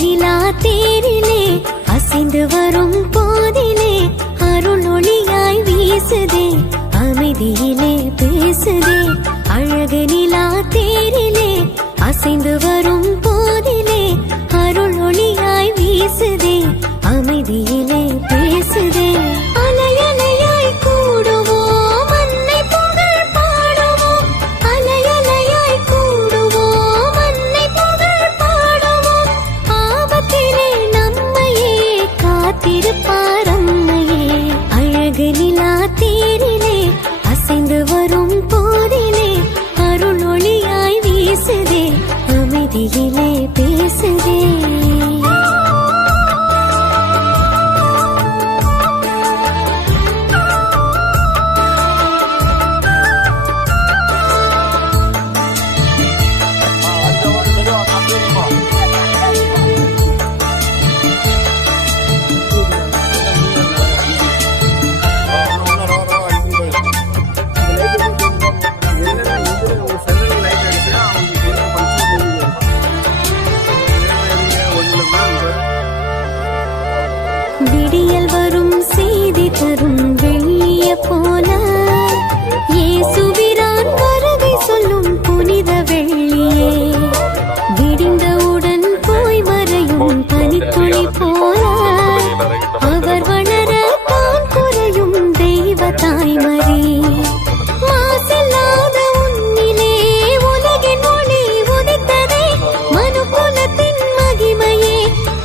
நிலா தேரிலே அசைந்து வரும் போதிலே அருள் ஒளியாய் வீசுதே, அமைதியிலே பேசுதே. அழகு நிலா தேரிலே அசைந்து வரும் போதிலே அருள் ஒளியாய் வீசுதே, அமைதியிலே பேசுதே. அலையலையாய் கூடுவோம் அன்னை புகழ் பாடுவோம், அலையலையாய் கூடுவோம் அன்னை புகழ் பாடுவோம். ஆபத்திலே நம்மையே காத்திருப்பார் அம்மையே. அழகு நிலா தேரிலே அசைந்து வரும் போதிலே அருள் ஒளியாய் வீசுதே, அமைதியிலே பேசுதே. விடியல் வரும் செய்தி தரும் வெள்ளிய போல இயேசுவிரான் வருகை சொல்லும் புனித வெள்ளியே. விடிந்தவுடன் போய் மறையும் பனித்துளி போல அவர் வளர தான் குறையும் தெய்வ தாய்மறி. மாசில்லாத உன்னிலே உலகின் ஒளி உதித்ததே, மனுக்குலத்தின் மகிமையே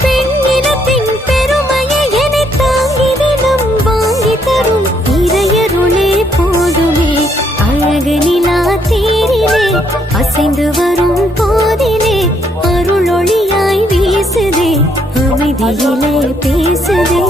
பெண்ணினத்தின் பெருமையை எனை தாங்கி தினம் வாங்கி தரும் இறையருளே போதுமே. அழகு நிலா தேரிலே அசைந்து வரும் போதிலே அருள் ஒளியாய் வீசுதே, அமைதியிலே பேசுதே.